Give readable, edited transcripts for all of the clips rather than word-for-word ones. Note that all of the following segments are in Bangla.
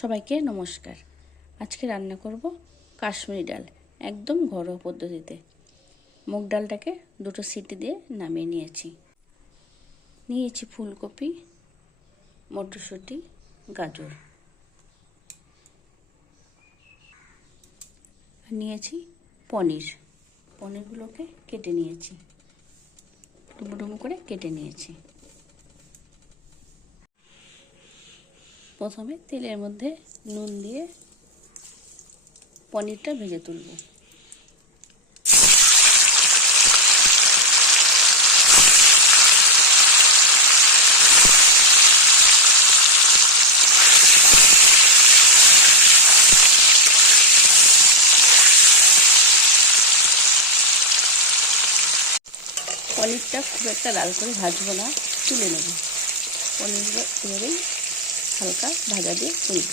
সবাইকে নমস্কার। আজকে রান্না করব কাশ্মীরি ডাল, একদম ঘরোয়া পদ্ধতিতে। মুগ ডালটাকে দুটো সিটি দিয়ে নামিয়ে নিয়েছি ফুলকপি, মটরশুঁটি, গাজর, নিয়েছি পনিরগুলোকে কেটে নিয়েছি, ডুমো ডুমো করে কেটে নিয়েছি। প্রথমে তেলের মধ্যে নুন দিয়ে পনিরটা ভেজে তুলব। পনিরটা খুব একটা লাল করে ভাজবো না, তুলে নেব। পনিরগুলো এভাবেই হালকা ভাজা দিয়ে তুলব।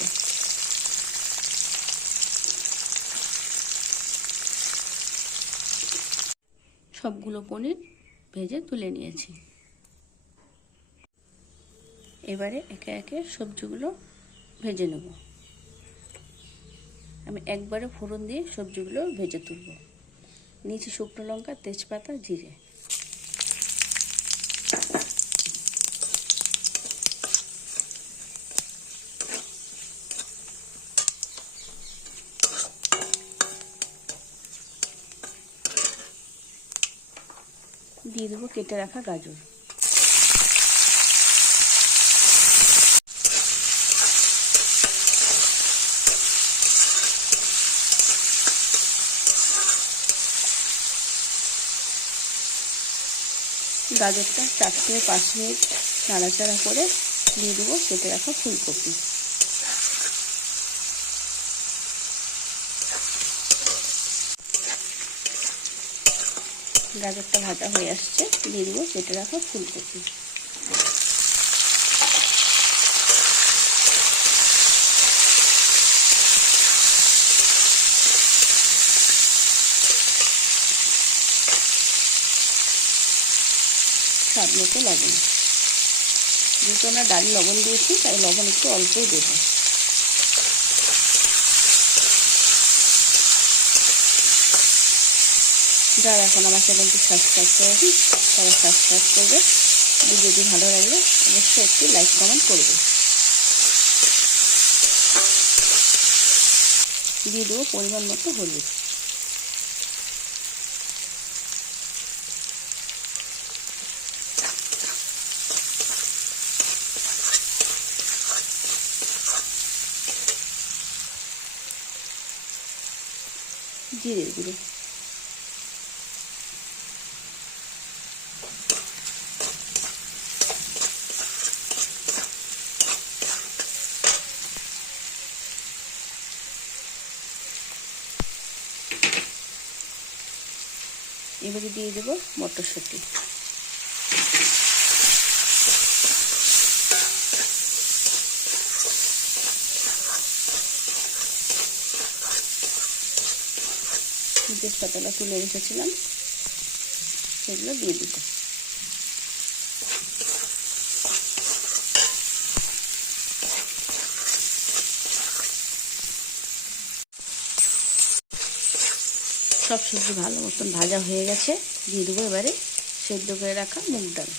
সবগুলো পনির ভেজে তুলে নিয়েছি। এবারে একে একে সবজিগুলো ভেজে নেব। আমি একবারে ফোড়ন দিয়ে সবজিগুলো ভেজে তুলব। নিয়েছি শুকনো লঙ্কা, তেজপাতা, জিরে। দিয়ে দেবো কেটে রাখা গাজর। গাজরটা 4 থেকে 5 মিনিট নাড়াচাড়া করে দিয়ে দেবো কেটে রাখা ফুলকপি। গাজরটা ভাজা হয়ে আসছে, দিয়ে দেবো কেটে রাখা ফুলকপি। স্বাদ মতো লবণ, যেহেতু আমরা ডালে লবণ দিয়েছি তাই লবণ একটু অল্পই দেব। যারা এখন আমার চ্যানেলটি সাবস্ক্রাইব করেছি তারা সাবস্ক্রাইব করবে। ভিডিওটি ভালো লাগলে অবশ্যই একটি লাইক কমেন্ট করবে। দিয়ে দেবো পরিমাণ মতো হলুদ। জিরের গুঁড়ো, এবারে দিয়ে দেবো মটরশুঁটি। তেজপাতাটা তুলে রেখেছিলাম, সেগুলো দিয়ে দিতে। সব সবজি ভালো মতন ভাজা হয়ে গেছে, দিয়ে দেবো এবারে সেদ্ধ করে রাখা মুগ ডাল।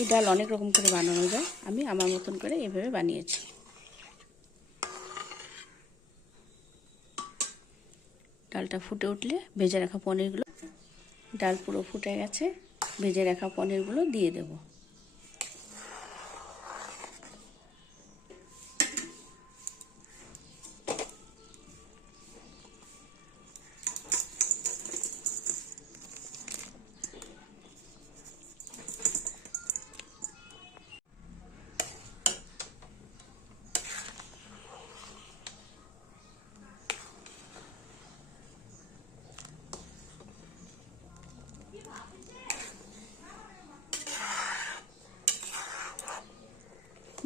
এই ডাল অনেক রকম করে বানানো যায়, আমি আমার মতন করে এভাবে বানিয়েছি। ডালটা ফুটে উঠলে ভেজে রাখা পনিরগুলো, ডাল পুরো ফুটে গেছে, ভেজে রাখা পনিরগুলো দিয়ে দেব।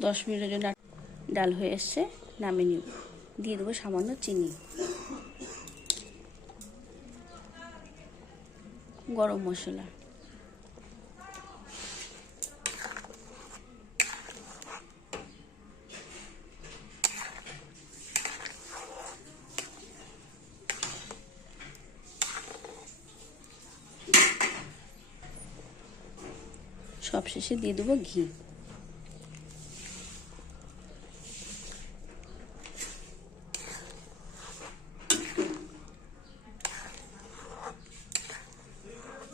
দশ মিনিটের জন্য ডাল হয়ে এসছে, নামিয়ে নিব। দিয়ে দেবো সামান্য চিনি। গরম মশলা, সবশেষে দিয়ে দেবো ঘি।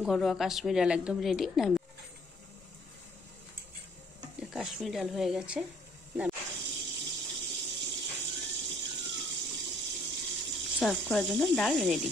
ঘরোয়া কাশ্মীরি ডাল একদম রেডি। কাশ্মীরি ডাল হয়ে গেছে, সার্ভ করার জন্য ডাল রেডি।